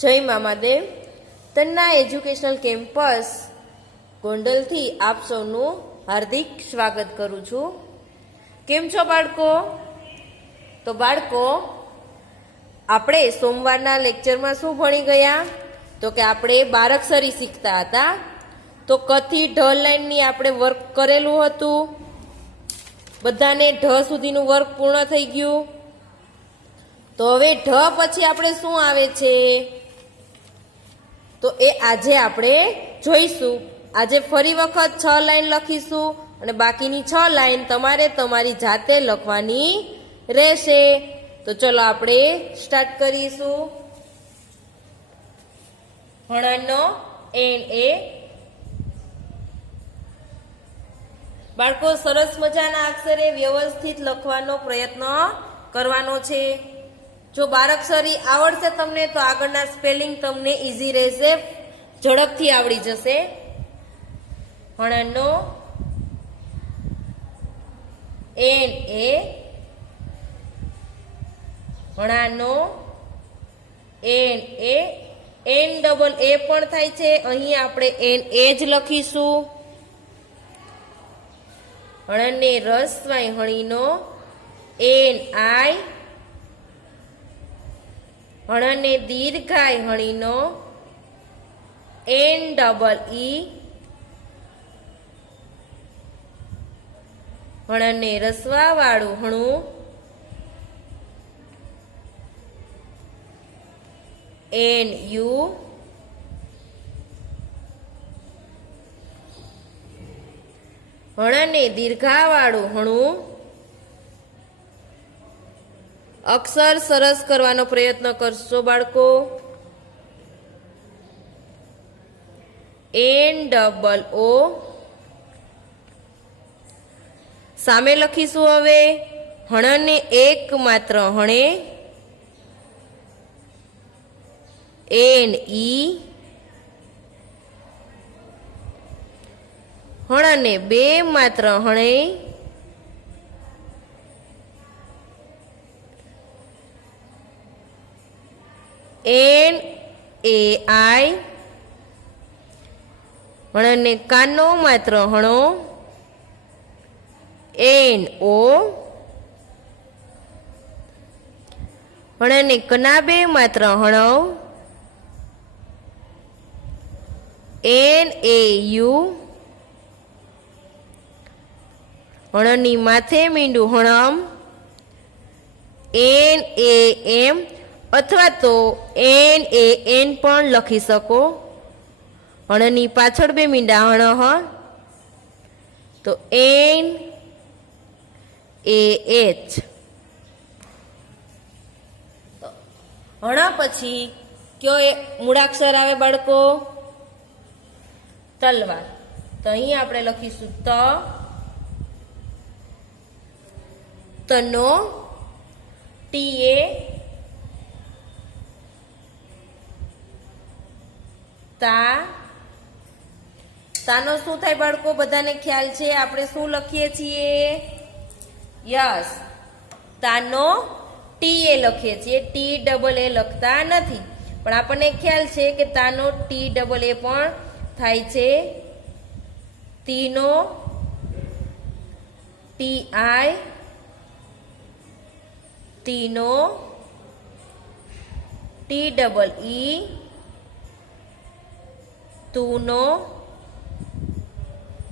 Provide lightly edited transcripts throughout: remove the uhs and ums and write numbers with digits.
જય Mamadev. Tanna educational campus ગોંડલથી આપ સૌનું હાર્દિક સ્વાગત કરું છું. કેમ છો બાળકો? તો બાળકો, આપણે સોમવારના લેક્ચરમાં શું ભણી ગયા? તો કે આપણે બારાક્ષરી શીખતા હતા. તો ક થી ઢ લાઈનની આપણે વર્ક કરેલું હતું. બધાને ઢ સુધીનું વર્ક પૂર્ણ થઈ ગયું. તો હવે ઢ પછી આપણે શું આવે છે તો એ આજે આપણે જોઈશું. આજે ફરી વખત 6 લાઈન લખીશું અને બાકીની 6 લાઈન તમારે તમારી જાતે લખવાની રહેશે. તો ચલો આપણે સ્ટાર્ટ કરીશું. હણાનો એન એ. બાળકો, સરસ મજાના અક્ષરે વ્યવસ્થિત લખવાનો પ્રયત્ન કરવાનો છે. જો બારાક્ષરી આવડશે તમને તો આગળના સ્પેલિંગ તમને ઈઝી રહેશે, ઝડપથી આવડી જશે. હણાનો એન એ. હણાનો N A. N double A પણ થાય છે. અહીં આપણે એન એ જ લખીશું. હણને રસ્વાઈ હણીનો એન આઈ. હણને દીર્ઘાય હણીનો એન ડબલ ઈ. હણને રસવા વાળું હણું એન યુ. હણને દીર્ઘાવાળું હણું. અક્ષર સરસ કરવાનો પ્રયત્ન કરશો બાળકો. N double O. સામે લખીશું હવે. હણને એક માત્ર હણે એન ઈ. હણને બે માત્ર હણે એન એ આઈ. હણને કાનો માત્ર હણો એન ઓ. હણને કના બે માત્ર હણો એન એ યુ. હણની માથે મીંડું હણમ એન એ એમ, અથવા તો એન એ એન પણ લખી શકો. હણની પાછળ બે મીંડા હણ તો એન એ એચ. હણા પછી કયો મૂળાક્ષર આવે બાળકો? તલવાર. તો અહીં આપણે લખીશું ત. તનો ટી એ. તા. તાનો શું થાય બાળકો? બધાને ખ્યાલ છે આપણે શું લખીએ છીએ? યસ, તાનો ટી એ લખીએ છીએ. ટી ડબલ એ લખતા નથી, પણ આપણને ખ્યાલ છે કે તાનો ટી ડબલ એ પણ થાય છે. તીનો ટી આઈ. તીનો ટી ડબલ ઈ. તુનો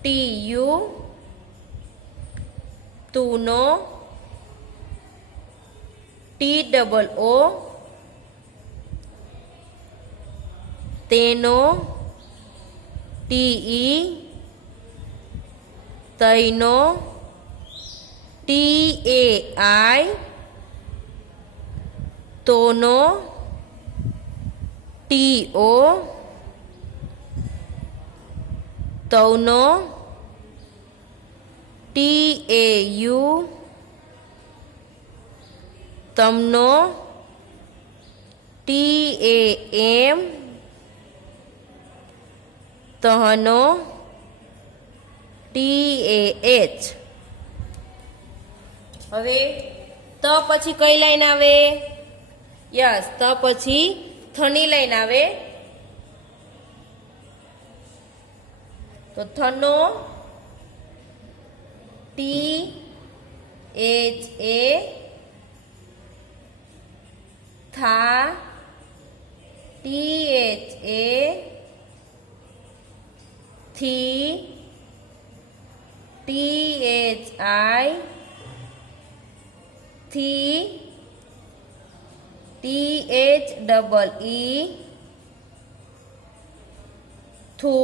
ટી યુ. તુનો ટી ડબલ ઓ. તેનો ટી ઈ. તૈનો ટી એ આઈ. તોનો ટી ઓ. તૌનો ટી એ યુ. તમનો ટી એ એમ. તહનો ટી એ એચ. હવે ત પછી કઈ લાઈન આવે? યસ, ત પછી થની લાઈન આવે તો થનો THA થા THA થી THI થી THEE થુ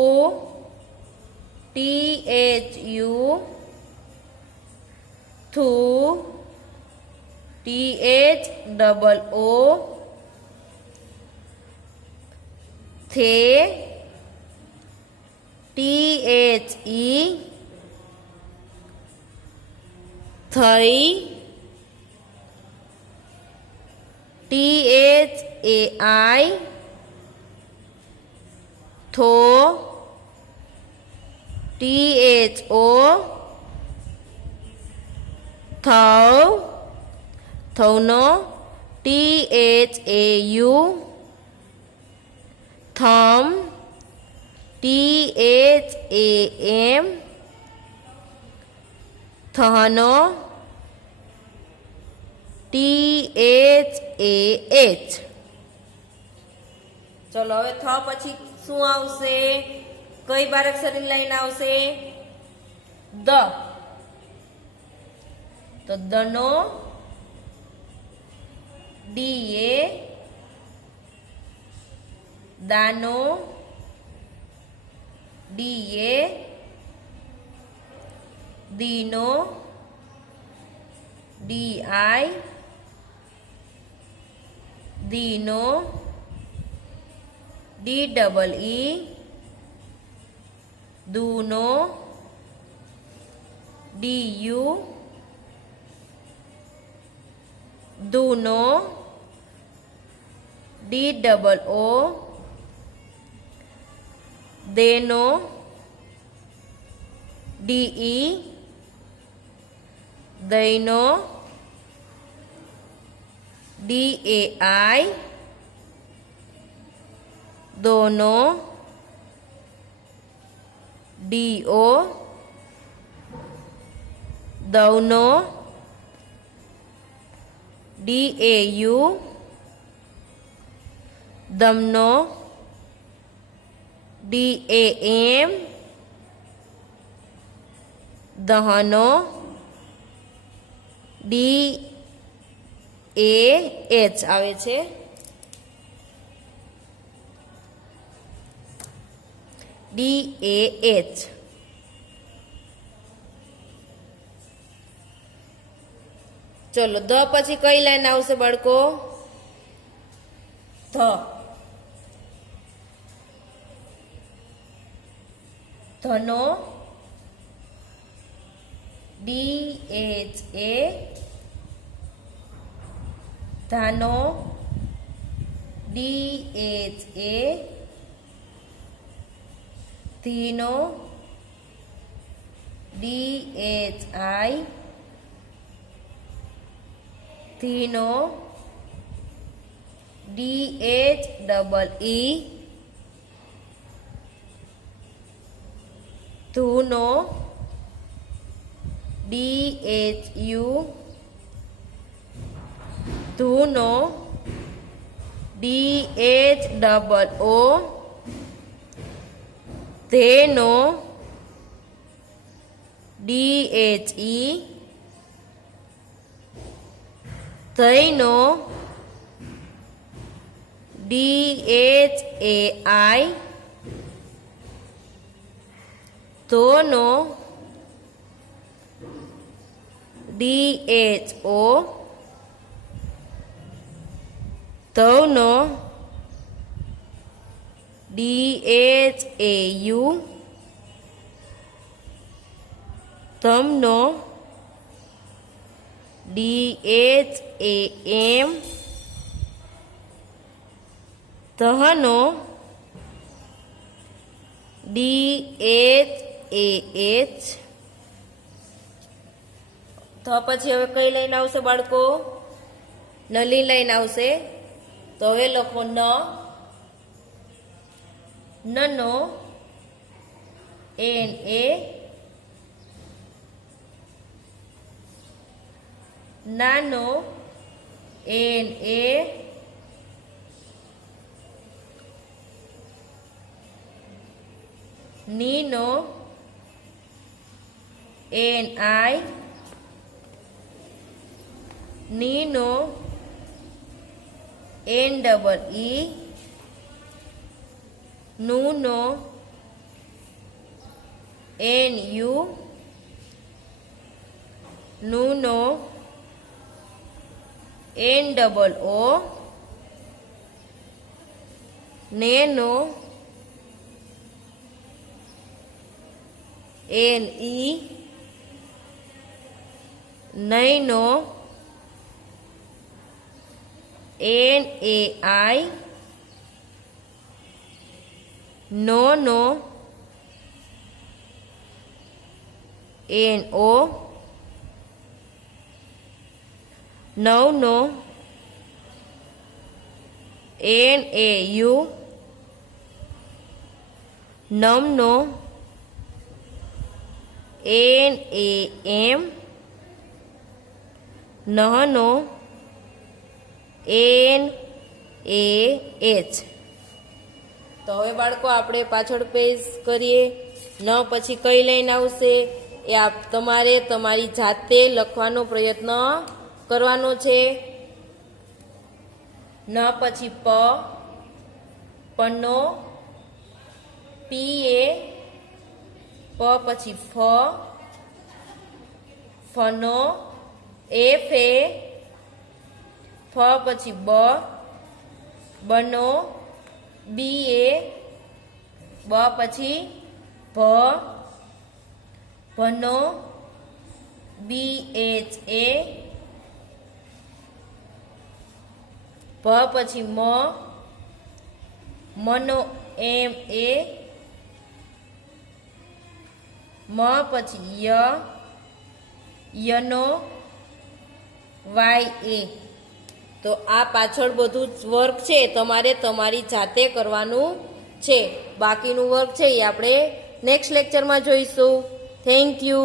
THU થુ THOO the THE થઈ THAI થો THO થૌ થૌનો THAU થમ THAM થહનો THAH. ચલો હવે થ પછી શું આવશે? કઈ બારાક્ષરની લાઈન આવશે? દ. તો દનો DA દાનો DA દીનો DI દીનો DEE દૂનો DU દૂનો DOO દેનો DE દૈનો DAI દોનો DO દૌનો DAU દમનો DAM દહનો DAH આવે છે. DAH. ચલો દ પછી કઈ લાઈન આવશે બાળકો? ધ. ધનો DHA ધાનો DHA ધીનો DHI ધીનો DHEE ધૂનો DHU ધૂનો DHOO ધેનો DHE ધૈનો DHAI ધોનો DHO ધૌનો DHAU ધમનો DHAM ધહનો DHAH. તો પછી હવે કઈ લાઈન આવશે બાળકો? નલી લાઈન આવશે. તો હવે લખો નનો NA નાનો NA Nino NI Nino NEE નૂનો NU નૂનો NOO nano NE nano NAI નોનો NO નવનો NAU નવનો NAM નહનો NAH. તો હવે બાળકો આપણે પાછળ પેજ કરીએ. ન પછી કઈ લાઈન આવશે એ તમારે તમારી જાતે લખવાનો પ્રયત્ન કરવાનો છે. ન પછી પનો PA પછી ફનો FA પછી બનો BA પછી ભનો BHA પછી મનો MA પછી યનો YA. તો આ પાછળ બધું જ વર્ક છે તમારે તમારી જાતે કરવાનું છે. બાકીનું વર્ક છે એ આપણે નેક્સ્ટ લેક્ચરમાં જોઈશું. Thank you.